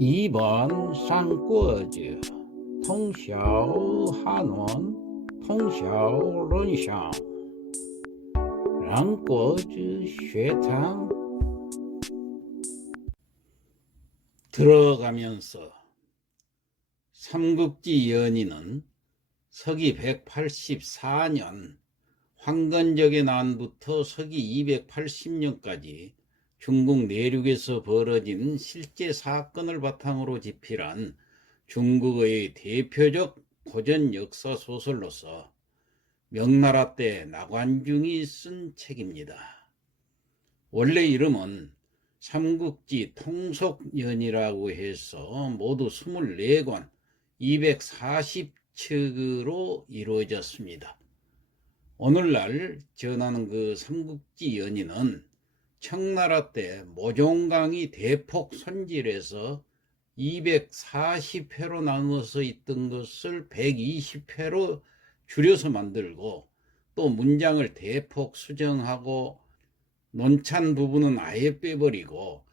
2번 상꾸어즈 통샤오하논 통宵론상 랑꾸지 쇠탕. 들어가면서 삼국지 연인은 서기 184년 황건적의 난부터 서기 280년까지 중국 내륙에서 벌어진 실제 사건을 바탕으로 집필한 중국의 대표적 고전 역사 소설로서 명나라 때 나관중이 쓴 책입니다. 원래 이름은 삼국지 통속연이라고 해서 모두 24권 240척으로 이루어졌습니다. 오늘날 전하는 그 삼국지 연의는 청나라 때 모종강이 대폭 손질해서 240회로 나누어서 있던 것을 120회로 줄여서 만들고 또 문장을 대폭 수정하고 논찬 부분은 아예 빼버리고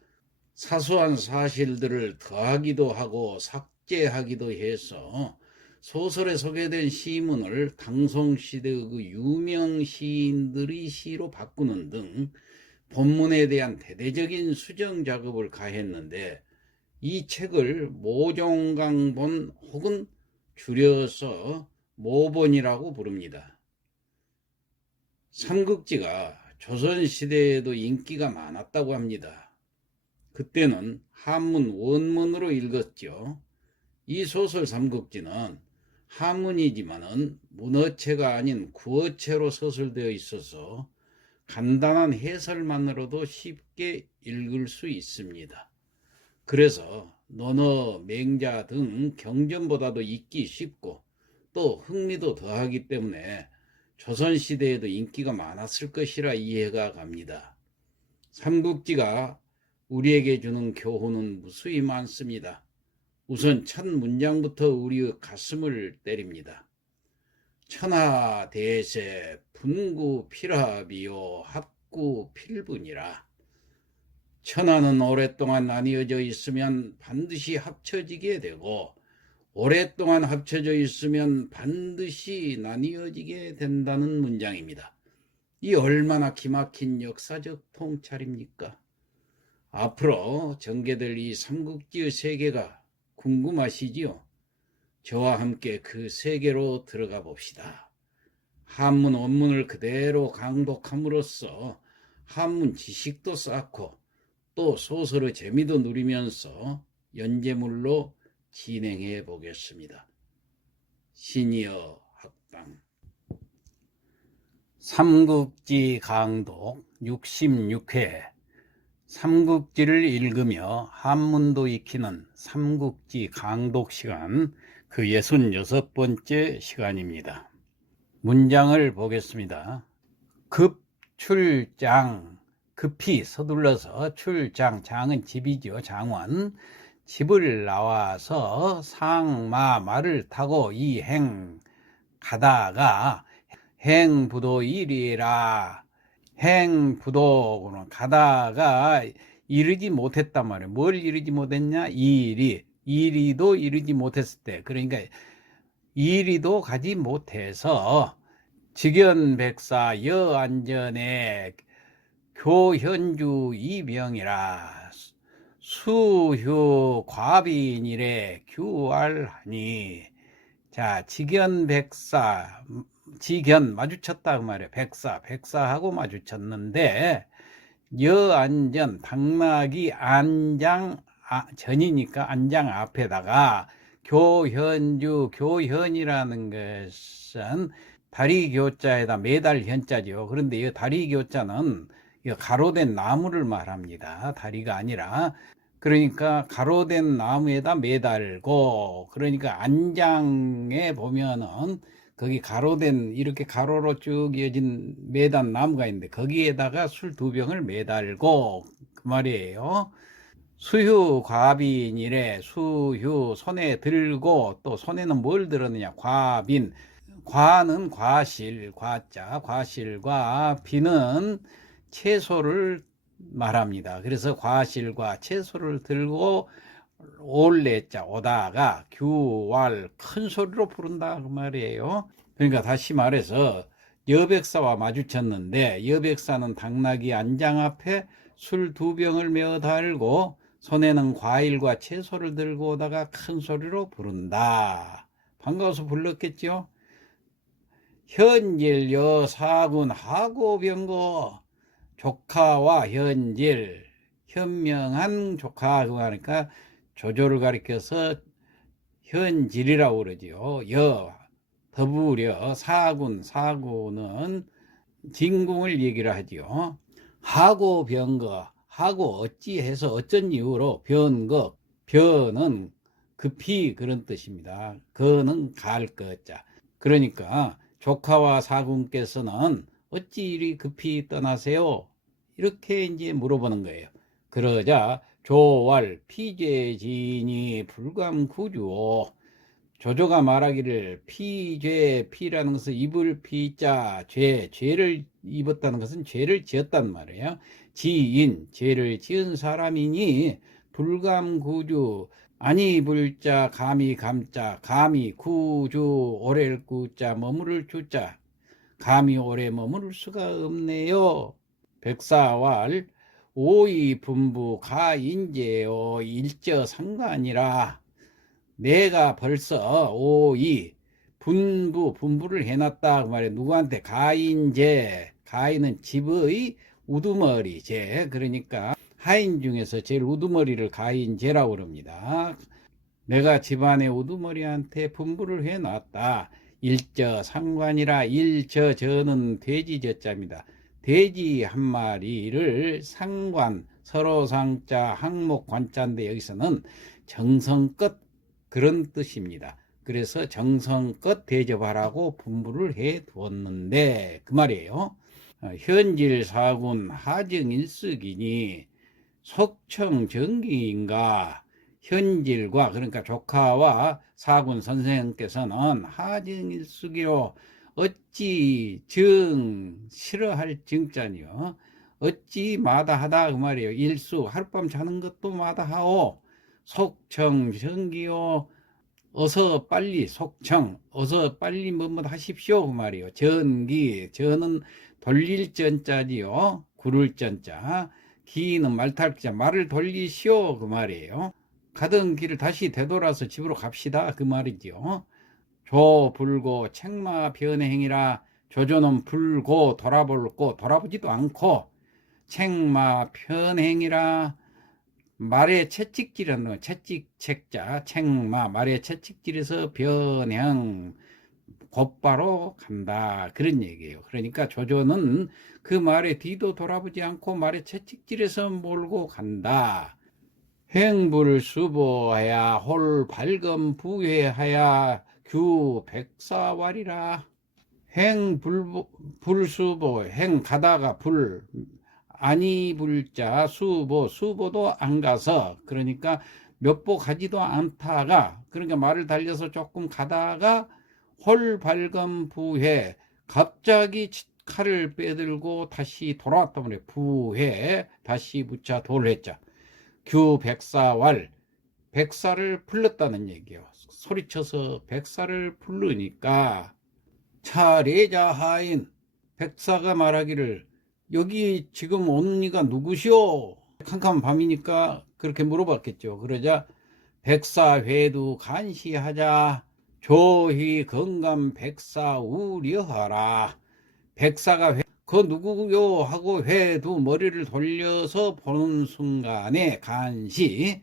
사소한 사실들을 더하기도 하고 삭제하기도 해서 소설에 소개된 시문을 당송시대의 그 유명 시인들이 시로 바꾸는 등 본문에 대한 대대적인 수정 작업을 가했는데 이 책을 모종강본 혹은 줄여서 모본이라고 부릅니다. 삼국지가 조선시대에도 인기가 많았다고 합니다. 그때는 한문 원문으로 읽었죠. 이 소설 삼국지는 한문이지만은 문어체가 아닌 구어체로 서술되어 있어서 간단한 해설만으로도 쉽게 읽을 수 있습니다. 그래서 논어, 맹자 등 경전보다도 읽기 쉽고 또 흥미도 더하기 때문에 조선시대에도 인기가 많았을 것이라 이해가 갑니다. 삼국지가 우리에게 주는 교훈은 무수히 많습니다. 우선 첫 문장부터 우리의 가슴을 때립니다. 천하 대세 분구 필합이요 합구 필분이라. 천하는 오랫동안 나뉘어져 있으면 반드시 합쳐지게 되고 오랫동안 합쳐져 있으면 반드시 나뉘어지게 된다는 문장입니다. 이 얼마나 기막힌 역사적 통찰입니까? 앞으로 전개될 이 삼국지의 세계가 궁금하시지요? 저와 함께 그 세계로 들어가 봅시다. 한문 원문을 그대로 강독함으로써 한문 지식도 쌓고 또 소설의 재미도 누리면서 연재물로 진행해 보겠습니다. 시니어 학당 삼국지 강독 66회 삼국지를 읽으며 한문도 익히는 삼국지 강독 시간 그 66번째 시간입니다. 문장을 보겠습니다. 급 출장 급히 서둘러서 출장 장은 집이죠 장원 집을 나와서 상마 말을 타고 이행 가다가 행부도 일이라 행부도는 가다가 이르지 못했단 말이에요. 뭘 이르지 못했냐? 이리 이리도 이르지 못했을 때 그러니까 이리도 가지 못해서 직연백사 여안전에 교현주 이병이라 수휴 과빈이래 규알하니. 자 직연백사 직연 마주쳤다 그 말이에요. 백사 백사하고 마주쳤는데 여안전 당나귀 안장 아, 전이니까 안장 앞에다가 교현주 교현이라는 것은 다리 교자에다 매달 현자죠. 그런데 이 다리 교자는 가로된 나무를 말합니다. 다리가 아니라 그러니까 가로된 나무에다 매달고 그러니까 안장에 보면은 거기 가로된 이렇게 가로로 쭉 이어진 매단 나무가 있는데 거기에다가 술 두 병을 매달고 그 말이에요. 수휴 과빈 이래 수휴 손에 들고 또 손에는 뭘 들었느냐 과빈 과는 과실 과자 과실과 비는 채소를 말합니다. 그래서 과실과 채소를 들고 올래자 오다가 규왈 큰 소리로 부른다 그 말이에요. 그러니까 다시 말해서 여백사와 마주쳤는데 여백사는 당나귀 안장 앞에 술 두 병을 메어 달고 손에는 과일과 채소를 들고 오다가 큰 소리로 부른다. 반가워서 불렀겠죠? 현질 여사군 하고병거 조카와 현질 현명한 조카 그거 하니까 조조를 가리켜서 현질이라고 그러지요. 여 더부려 사군 사군은 진궁을 얘기를 하지요. 하고 병거 하고 어찌해서 어쩐 이유로 변거 변은 급히 그런 뜻입니다. 거는 갈 거자. 그러니까 조카와 사군께서는 어찌 이리 급히 떠나세요? 이렇게 이제 물어보는 거예요. 그러자 조왈 피죄진이 불감구주오 조조가 말하기를 피죄 피라는 것은 입을 피자 죄 죄를 입었다는 것은 죄를 지었단 말이에요. 지인 죄를 지은 사람이니 불감구주 아니 불자 감히 감자 감히 구주 오래를 구자 머무를 주자. 감히 오래 머무를 수가 없네요. 백사왈 오이 분부 가인제요 일저 상관이라. 내가 벌써 오이 분부 분부를 해놨다. 그 말이야 누구한테? 가인제. 가인은 집의 우두머리 제 그러니까 하인 중에서 제일 우두머리를 가인 제라고 그럽니다 내가 집안의 우두머리한테 분부를 해 놨다 일저 상관이라 일저 저는 돼지 저자입니다 돼지 한 마리를 상관 서로 상자 항목 관자인데 여기서는 정성껏 그런 뜻입니다. 그래서 정성껏 대접하라고 분부를 해 두었는데 그 말이에요. 어, 현질 사군 하정 일석이니 속청 정기인가? 현질과 그러니까 조카와 사군 선생님께서는 하정 일석이로 어찌 정 싫어할 정자니요? 어찌 마다하다 그 말이에요. 일수 하룻밤 자는 것도 마다하오. 속청 정기요. 어서 빨리 속청 어서 빨리 뭐뭐 하십시오 그 말이에요. 전기 저는 돌릴 전자지요. 구를 전자. 기는 말탈자. 말을 돌리시오. 그 말이에요. 가던 길을 다시 되돌아서 집으로 갑시다. 그 말이지요. 조 불고 책마 변행이라 조조는 불고 돌아볼고 돌아보지도 않고 책마 편행이라 말의 채찍질은 채찍 책자. 책마 말의 채찍질에서 변형 곧바로 간다 그런 얘기예요. 그러니까 조조는 그 말에 뒤도 돌아보지 않고 말의 채찍질에서 몰고 간다. 행불 수보하야 홀 발금 부회하야 규 백사왈이라 행 불, 불수보 행 가다가 불 아니 불자 수보 수보도 안 가서 그러니까 몇 보 가지도 않다가 그러니까 말을 달려서 조금 가다가 홀 발금 부해 갑자기 칼을 빼들고 다시 돌아왔단 말이에요. 부해 다시 붙자 돌했자 규 백사왈 백사를 불렀다는 얘기요. 소리쳐서 백사를 부르니까 차례자 하인 백사가 말하기를 여기 지금 오는 이가 누구시오? 캄캄한 밤이니까 그렇게 물어봤겠죠. 그러자 백사회도 간시하자 조희 건강 백사 우려하라 백사가 회, 그 누구요 하고 회도 머리를 돌려서 보는 순간에 간시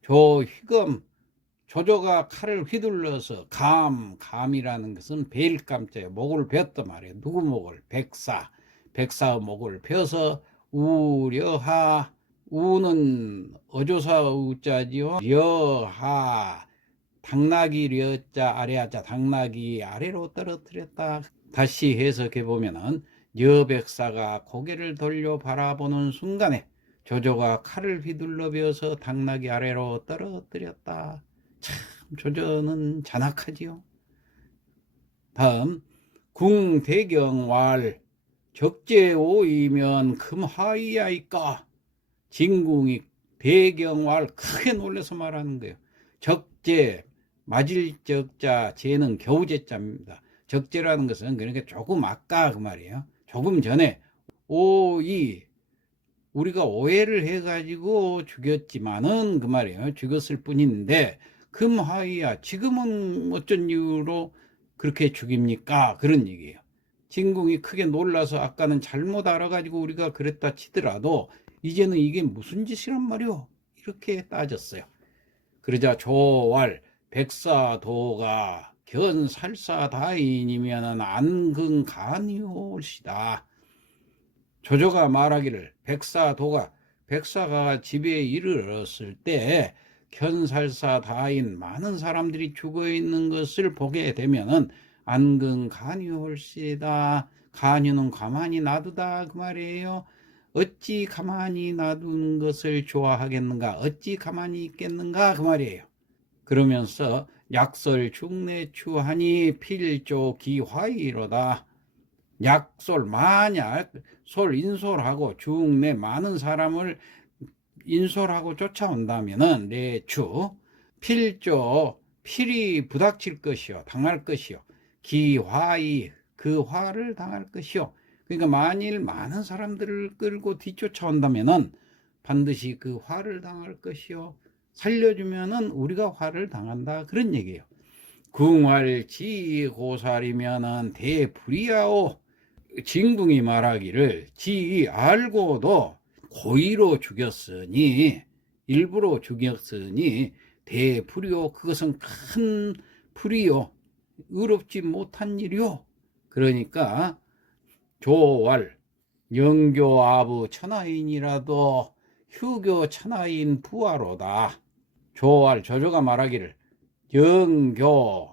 조희금 조조가 칼을 휘둘러서 감, 감이라는 것은 베일 감자에 목을 베었단 말이에요. 누구 목을? 백사. 백사의 목을 펴서 우려하. 우는 어조사 우자지요. 려하. 당나귀 려자 아래하자 당나귀 아래로 떨어뜨렸다. 다시 해석해 보면은 여백사가 고개를 돌려 바라보는 순간에 조조가 칼을 휘둘러 베어서 당나귀 아래로 떨어뜨렸다. 참 조조는 잔악하지요. 다음 궁대경왈 적재오이면 금하이야이까 진궁이 배경왈 크게 놀래서 말하는 거예요. 적재 맞을 적자 재는 겨우 제자입니다. 적재라는 것은 그러니까 조금 아까 그 말이에요. 조금 전에 오이 우리가 오해를 해가지고 죽였지만은 그 말이에요. 죽였을 뿐인데 금하이야 지금은 어쩐 이유로 그렇게 죽입니까? 그런 얘기예요. 진궁이 크게 놀라서 아까는 잘못 알아가지고 우리가 그랬다 치더라도 이제는 이게 무슨 짓이란 말이오? 이렇게 따졌어요. 그러자 조왈 백사도가 견살사다인이면은 안근간이올시다. 조조가 말하기를 백사도가 백사가 집에 이르렀을 때 견살사다인 많은 사람들이 죽어 있는 것을 보게 되면은 안근간이올시다. 간유는 가만히 놔두다 그 말이에요. 어찌 가만히 놔두는 것을 좋아하겠는가? 어찌 가만히 있겠는가? 그 말이에요. 그러면서 약설 중내추하니 필조 기화이로다. 약솔 만약 솔 인솔하고 중내 많은 사람을 인솔하고 쫓아온다면은 내추 필조 필이 부닥칠 것이요 당할 것이요 기화이 그 화를 당할 것이요 그러니까 만일 많은 사람들을 끌고 뒤쫓아온다면은 반드시 그 화를 당할 것이요 살려주면은 우리가 화를 당한다. 그런 얘기예요. 궁활지 고살이면은 대불이야오. 진궁이 말하기를 지 알고도 고의로 죽였으니 일부러 죽였으니 대불이요. 그것은 큰 불이요. 의롭지 못한 일이요. 그러니까 조왈 영교 아부 천하인이라도 휴교 천하인 부하로다 조알 조조가 말하기를 영교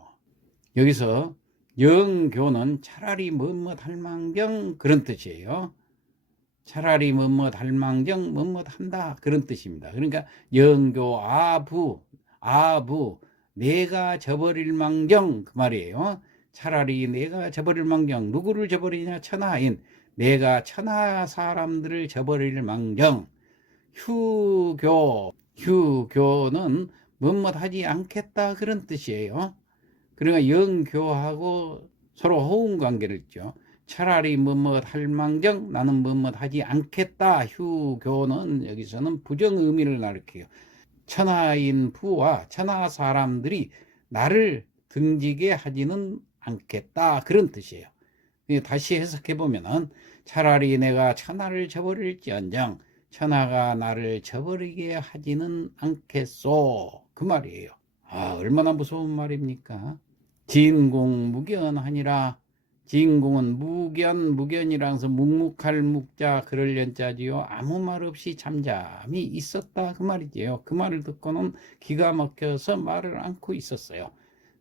여기서 영교는 차라리 뭐뭇 할망경 그런 뜻이에요. 차라리 뭐뭇 할망경 뭐뭇 한다 그런 뜻입니다. 그러니까 영교 아부 아부 내가 저버릴 망경 그 말이에요. 차라리 내가 저버릴 망경 누구를 저버리냐 천하인 내가 천하 사람들을 저버릴 망경 휴교 휴교는 뭐뭇 하지 않겠다 그런 뜻이에요. 그러니까 영교하고 서로 호응 관계를 있죠. 차라리 뭐뭇 할 망정 나는 뭐뭇 하지 않겠다. 휴교는 여기서는 부정 의미를 가리켜요. 천하인 부와 천하 사람들이 나를 등지게 하지는 않겠다. 그런 뜻이에요. 다시 해석해 보면은 차라리 내가 천하를 저버릴지언정 천하가 나를 저버리게 하지는 않겠소. 그 말이에요. 아, 얼마나 무서운 말입니까? 진공 무견하니라. 진공은 무견, 무견이라서 묵묵할 묵자, 그럴 연자지요. 아무 말 없이 잠잠히 있었다. 그 말이지요. 그 말을 듣고는 기가 막혀서 말을 않고 있었어요.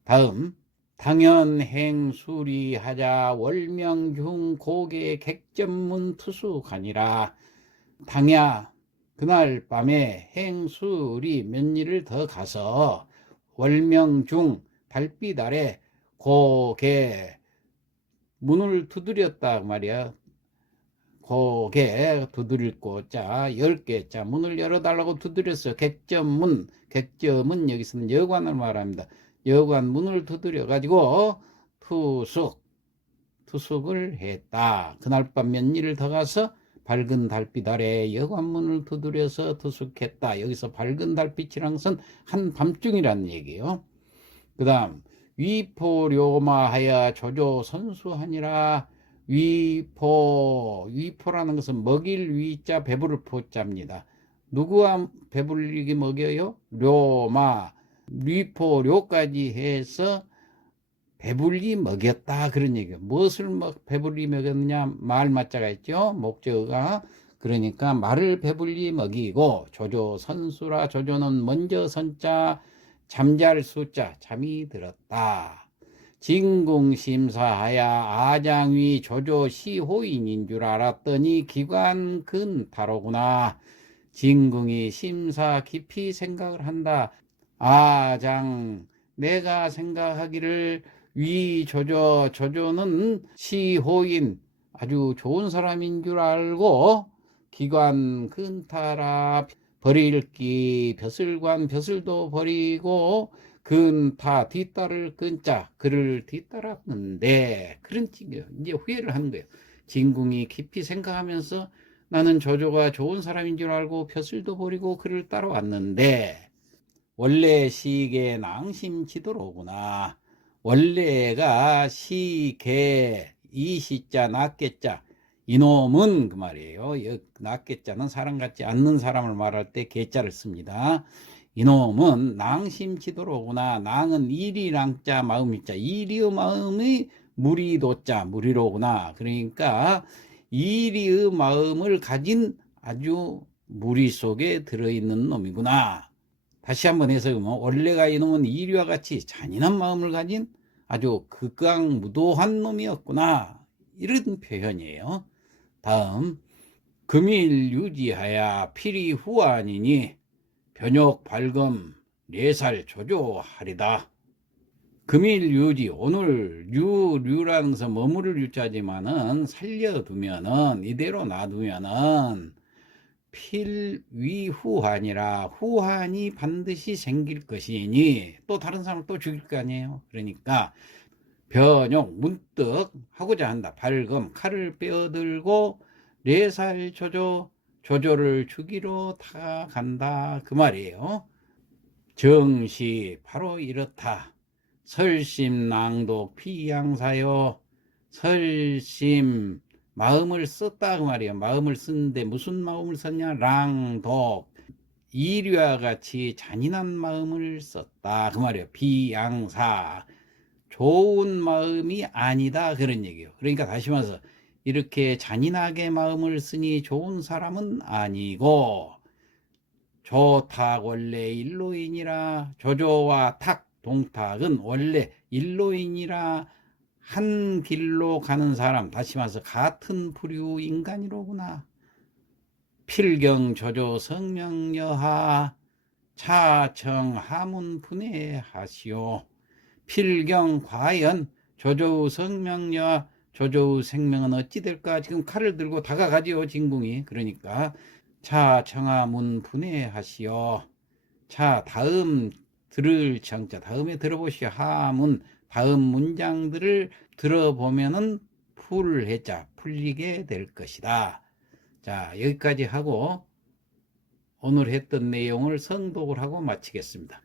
다음. 당연행 수리하자 월명중 고개 객전문 투수가니라 당야 그날 밤에 행술이 몇일을 더 가서 월명 중 달빛 아래 고개 문을 두드렸다 말이야. 고개 두드릴 고자 열 개 자 문을 열어달라고 두드렸어. 객점문 객점은 여기서는 여관을 말합니다. 여관 문을 두드려 가지고 투숙 투숙을 했다. 그날 밤 몇 일을 더 가서 밝은 달빛 아래 여관문을 두드려서 투숙했다. 여기서 밝은 달빛이란 것은 한밤중이라는 얘기예요. 그 다음 위포료마하여 조조 선수하니라 위포 위포라는 것은 먹일 위자 배부를 포자입니다. 누구와 배불리게 먹여요? 료마 위포료까지 해서 배불리 먹였다 그런 얘기예요. 무엇을 먹 배불리 먹였느냐 말 맞자가 있죠. 목적어가 그러니까 말을 배불리 먹이고 조조 선수라 조조는 먼저 선자 잠잘 수자 잠이 들었다. 진궁심사하야 아장위 조조 시호인인 줄 알았더니 기관 근타로구나. 진궁이 심사 깊이 생각을 한다. 아장 내가 생각하기를 위 조조 조조는 시호인 아주 좋은 사람인 줄 알고 기관 근타라 버릴기 벼슬관 벼슬도 버리고 근다 뒤따를 끈자 그를 뒤따랐는데 그런 찡이요 이제 후회를 하는 거예요. 진궁이 깊이 생각하면서 나는 조조가 좋은 사람인 줄 알고 벼슬도 버리고 그를 따라왔는데 원래 시계 낭심 지도로구나 원래가 시계 이시자 낫겠자 이놈은 그 말이에요. 낫겠자는 사람 같지 않는 사람을 말할 때 개자를 씁니다. 이놈은 낭심치도로구나. 낭은 일이랑자 마음이자 일이의 마음이 무리도자 무리로구나. 그러니까 일이의 마음을 가진 아주 무리 속에 들어있는 놈이구나. 다시 한번 해석하면 원래가 이놈은 이리와 같이 잔인한 마음을 가진 아주 극강 무도한 놈이었구나. 이런 표현이에요. 다음 금일 유지하야 필히 후안이니 변역 발금 네살 조조하리다. 금일 유지 오늘 유류라는 것은 머무를 유자지만은 살려두면은 이대로 놔두면은 필위후한이라 후한이 반드시 생길 것이니 또 다른 사람을 또 죽일 거 아니에요. 그러니까 변용 문득 하고자 한다. 발금 칼을 빼어들고 네살 조조 조조를 죽이러 다 간다 그 말이에요. 정시 바로 이렇다. 설심 낭독 피양사요. 설심 마음을 썼다 그 말이에요. 마음을 쓰는데 무슨 마음을 썼냐? 랑독 이리와 같이 잔인한 마음을 썼다 그 말이에요. 비양사 좋은 마음이 아니다 그런 얘기예요. 그러니까 다시 말해서 이렇게 잔인하게 마음을 쓰니 좋은 사람은 아니고 조탁 원래 일로인이라 조조와 탁 동탁은 원래 일로인이라 한 길로 가는 사람 다시 말해서 같은 부류 인간이로구나. 필경 조조 성명여하 차청 하문 분해하시오. 필경 과연 조조의 성명녀 조조의 생명은 어찌 될까 지금 칼을 들고 다가가지요 진궁이 그러니까 자 청하문 분해하시오 자 다음 들을 청자 다음에 들어보시오 하문 다음 문장들을 들어보면은 풀 해자 풀리게 될 것이다. 자 여기까지 하고 오늘 했던 내용을 성독을 하고 마치겠습니다.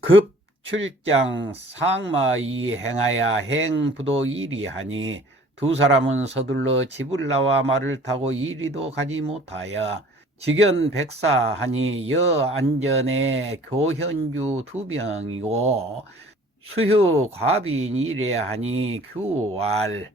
급 출장 상마이 행하야 행부도 이리하니 두 사람은 서둘러 집을 나와 말을 타고 이리도 가지 못하여 직연 백사하니 여 안전에 교현주 두 병이고 수휴 과빈 이래 하니 규왈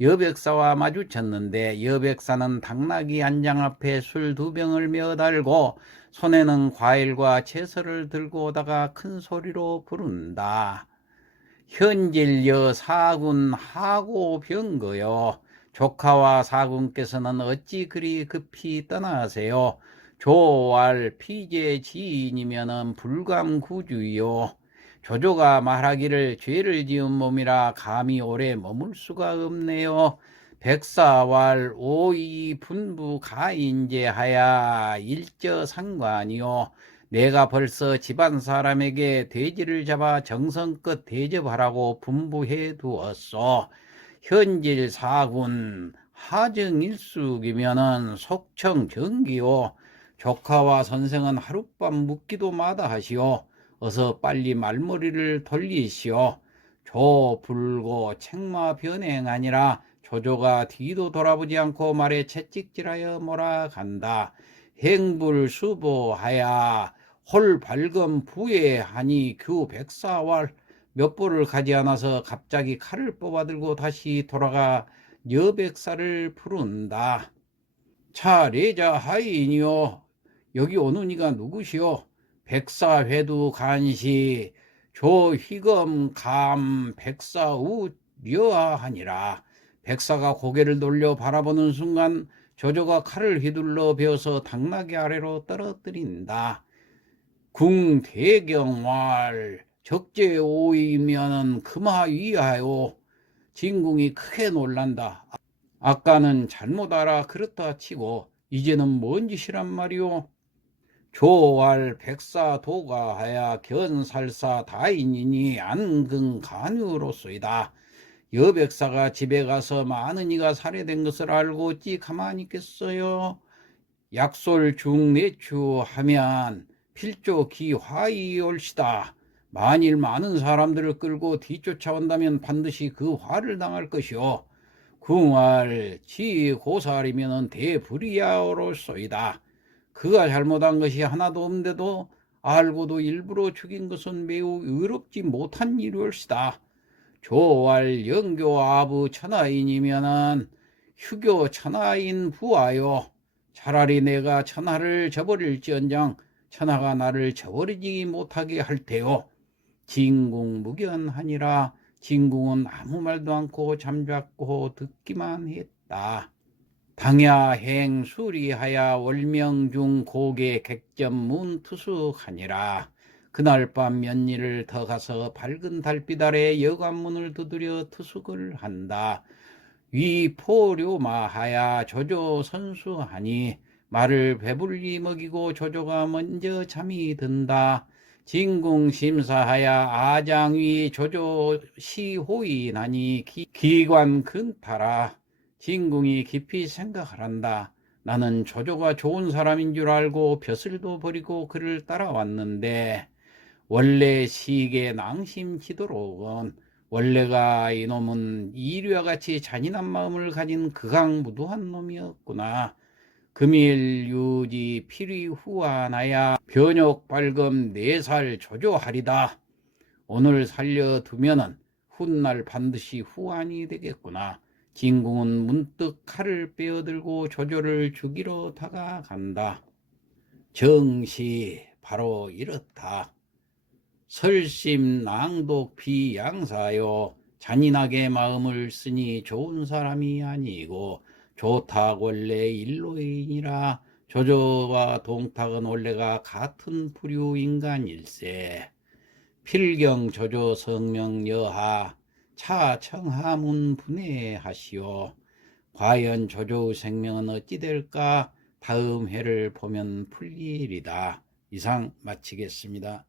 여백사와 마주쳤는데 여백사는 당나귀 안장 앞에 술 두 병을 메어달고 손에는 과일과 채소를 들고 오다가 큰 소리로 부른다. 현질여 사군 하고 병거요. 조카와 사군께서는 어찌 그리 급히 떠나세요. 조왈 피제 지인이면은 불감구주요. 조조가 말하기를 죄를 지은 몸이라 감히 오래 머물 수가 없네요. 백사왈 오이 분부 가인제하야 일저 상관이요. 내가 벌써 집안 사람에게 돼지를 잡아 정성껏 대접하라고 분부해 두었소. 현질 사군 하정일숙이면은 속청 정기요. 조카와 선생은 하룻밤 묵기도 마다하시오. 어서 빨리 말머리를 돌리시오. 조 불고 책마 변행하니라 조조가 뒤도 돌아보지 않고 말에 채찍질하여 몰아간다. 행불 수보하야 홀 밝은 부에 하니 그 백사왈 몇 보를 가지 않아서 갑자기 칼을 뽑아들고 다시 돌아가 여백사를 부른다. 차례자 하인이요. 여기 오는 이가 누구시오? 백사회두 간시 조희검 감 백사우 려하니라. 백사가 고개를 돌려 바라보는 순간 조조가 칼을 휘둘러 베어서 당나귀 아래로 떨어뜨린다. 궁 대경왈 적재 오이면은 금하위하요. 진궁이 크게 놀란다. 아까는 잘못 알아 그렇다 치고 이제는 뭔 짓이란 말이오. 조왈 백사 도가 하야 견살사 다인이니 안근 간유로소이다. 여백사가 집에 가서 많은 이가 살해된 것을 알고 어찌 가만히 있겠어요. 약솔 중내추 하면 필조 기화이 올시다. 만일 많은 사람들을 끌고 뒤쫓아온다면 반드시 그 화를 당할 것이요. 궁활 지 고살이면 대불이야로소이다. 그가 잘못한 것이 하나도 없는데도 알고도 일부러 죽인 것은 매우 의롭지 못한 일일시다. 조왈 영교 아부 천하인이면은 휴교 천하인 부하요. 차라리 내가 천하를 저버릴지언정 천하가 나를 저버리지 못하게 할 테요. 진궁무견하니라 진궁은 아무 말도 않고 잠잡고 듣기만 했다. 당야행 수리하야 월명중 고개 객점문 투숙하니라. 그날 밤 면일을 더 가서 밝은 달빛 아래 여관문을 두드려 투숙을 한다. 위포료마하야 조조 선수하니 말을 배불리 먹이고 조조가 먼저 잠이 든다. 진궁심사하야 아장위 조조 시호이나니 기관 근타라. 진궁이 깊이 생각하란다. 나는 조조가 좋은 사람인 줄 알고 벼슬도 버리고 그를 따라왔는데 원래 시계 낭심 지도록은 원래가 이놈은 이류와 같이 잔인한 마음을 가진 극악무도한 놈이었구나. 금일 유지 필위 후하나야 변욕 발금 네 살 조조하리다. 오늘 살려두면은 훗날 반드시 후환이 되겠구나. 진궁은 문득 칼을 빼어들고 조조를 죽이러 다가간다. 정시 바로 이렇다. 설심 낭독 비양사요. 잔인하게 마음을 쓰니 좋은 사람이 아니고 조탁 원래 일로인이라 조조와 동탁은 원래가 같은 부류 인간일세. 필경 조조 성명 여하 차청하문 분해하시오. 과연 조조의 생명은 어찌 될까? 다음 회를 보면 풀리리다. 이상 마치겠습니다.